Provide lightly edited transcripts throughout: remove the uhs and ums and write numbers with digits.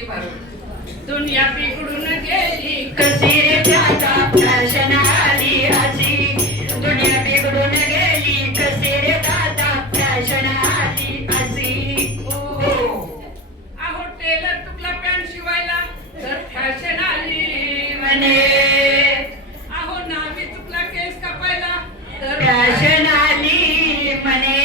किती भारी. दुनिया बिघडून गेली कशी रे दादा फॅशन आली अशी. दुनिया बिघडून गेली कशी रे दादा फॅशन आली अशी. अहो टेलर तुला पॅन्ट शिवायला तर फॅशन आली म्हणे. अहो नावी तुला केस कापायला तर फॅशन आली म्हणे.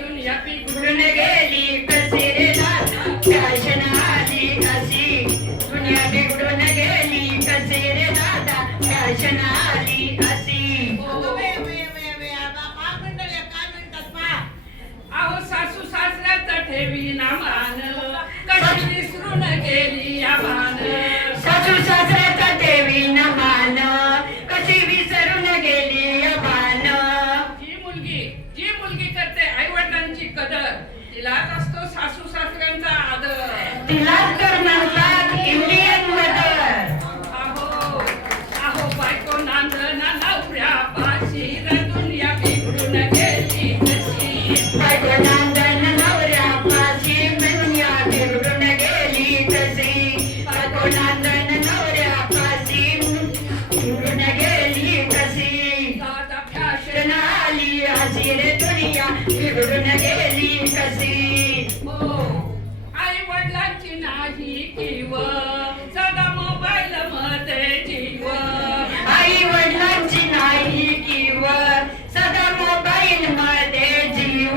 दुनिया बिघडून गेली कशी रे दादा फॅशन आली अशी. दुनिया बिघडून गेली कशी रे दादा फॅशन आली अशी. अहो सासू सासऱ्याचा ठेवी ना मान कशी विसरून गेली आव्हान. सासू सासऱ्याचा ठेवी ना मान कशी विसरून गेली आव्हान. जी मुलगी करते आई वडिलांची कदर तिलाच असतो सासू सासऱ्यांचा आदर. तिलाच तर म्हणतात इंडियन मदर. अहो अहो बायको नांदना नवऱ्या पाशी दुनिया बिघडून गेली कशी. बायको नांदना नवऱ्या पाशी दुनिया बिघडून गेली कशी. बायको नांदना नवऱ्या पाशी बिघडून गेली कशी. दादा फॅशन आली अशी रे दुनिया बिघडून गेली कशी. आई वडिलांची नाही किव सदा मोबाईल मध्ये जीव. आई वडिलांची नाही किव सदा मोबाईल मध्ये जीव.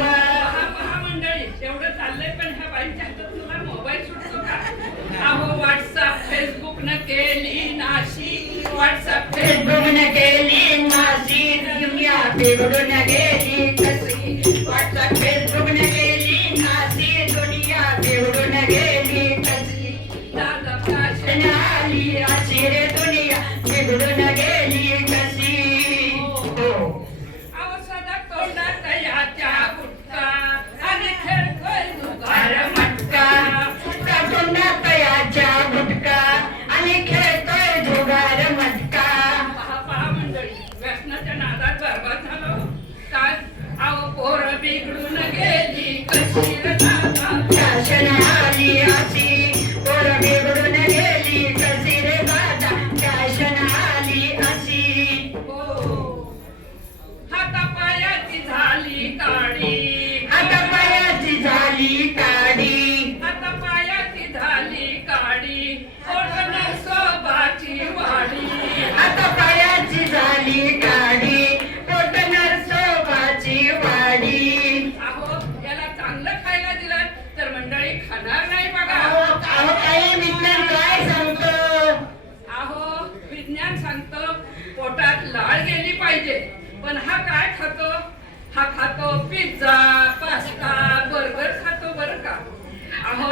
मंडळी तेवढं चाललंय पण ह्या बाईच्या हातात तुला मोबाईल सुटतो का. अहो व्हॉट्सअप फेसबुक न केली नाशी. व्हॉट्सअप फेसबुक न केली नाशी. दुनिया बिघडून गेली कशी. व्हॉट्सअप फेसबुक न केली नाशी. दुनिया बिघडून गेली कशी. दादा फॅशन आली अशी रे दुनिया बिघडून गेली कशी. अहो सदा तोंडात याच्या गुटका आणि खेळतोय जुगार मटका. तोंडात याच्या गुटका आणि खेळतोय जुगार मटका. पहा मंडळी व्यसनाच्या नादात बरबाद झालो काय. अहो पोरं बिघडून गेली कशी रे दादा फॅशन आली अशी. पोरं बिघडून गेली कशी रे दादा फॅशन आली अशी. हातापायाची झाली काडी. हातापायाची झाली काडी. हातापायाची झाली काडी. ओढण सोबाची वाडी. हातापायाची झाली काडी. ओढण सोबाची वाडी. अहो याला चांगलं खायला दिलं तर मंडळी खाणार नाही बघा. अहो काही विज्ञान काय सांगतो. अहो विज्ञान सांगतो पोटात लाळ गेली पाहिजे. पण हा काय खातो. हा खातो पिझ्झा पास्ता बर्गर खातो बरं का. अहो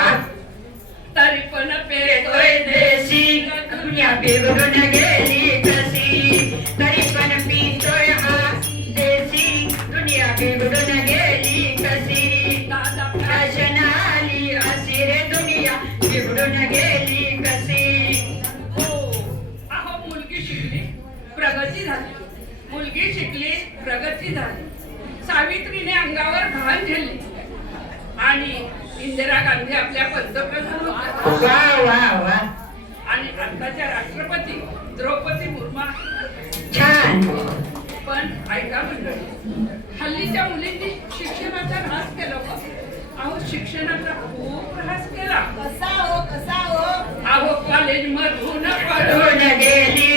तरी पण पेतोय देशी. दुनिया बिघडून गेली कशी. तरी पण पितोय हा देशी. दुनिया बिघडून गेली कशी. दादा फॅशन आली अशी रे दुनिया बिघडून गेली कशी. अहो मुलगी शिकली प्रगती झाली. मुलगी शिकली प्रगती झाली. सावित्रीने अंगावर घाण झेलली आणि इंदिरा गांधी आपल्या पंतप्रधान होत्या. वा वा. आणि आताच्या राष्ट्रपती द्रौपदी मुर्मू छान. पण ऐका मंडळी हल्लीच्या मुलींनी शिक्षणाचा ऱ्हास केला का. अहो शिक्षणाचा खूप ऱ्हास केला. कसा हो. अहो कॉलेज मधून पळून गेली.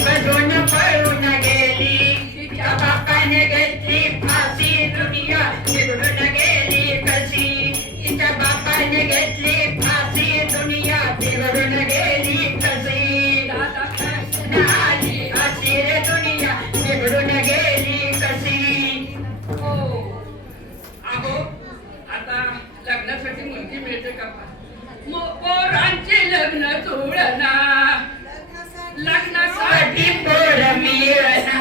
मधून पळून गेली. तिच्या बापाने घेतली फाशी. दुनिया बिघडून गेली कशी. तिच्या बापाने घेतली फाशी. दुनिया बिघडून गेली कशी. दादा फॅशन आली अशी रे दुनिया बिघडून गेली कशी. अहो आता लग्नासाठी मुलगी मिळते का. पोरांची लग्न जुळना. लग्नासाठी पोर मिळना.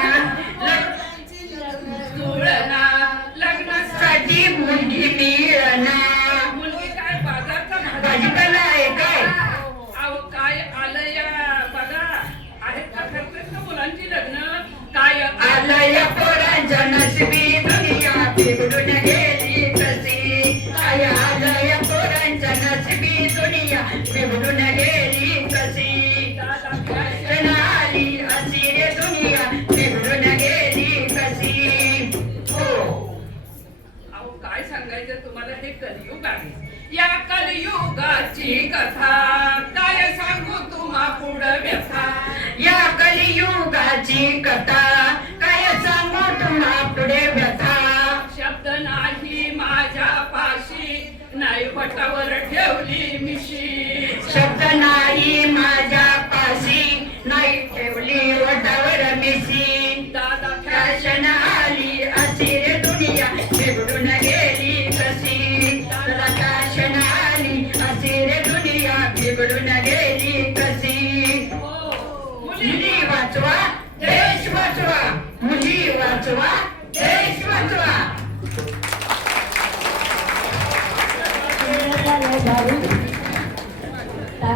जुळना. लग्नासाठी मुलगी मिळना. मुलगी काय बाजारचा भाजीपाला आहे काय. अहो काय आलं या बघा आहेत का ठरतात का मुलांची लग्न. काय आलं या पोरांच्या नशिबी. दुनिया बिघडून गेली कशी. काय आलं या पोरांच्या नशिबी. दुनिया कथा काय सांगू तुम्हा पुढं व्यथा या कलियुगाची कथा काय सांगू तुम्हा पुढे व्यथा शब्द नाही माझ्या पाशी नाही पटावर ठेवली मिशी शब्द नाही माझ्या पाशी नाही ठेवली वटावर मिशी दादा फॅशन आली अशी रे दुनिया बिघडून गेली कशी दादा फॅशन आली अशी रे दुनिया बिघडून गेली कशी हो मुली मुली वाचवा देश वाचवा मुली वाचवा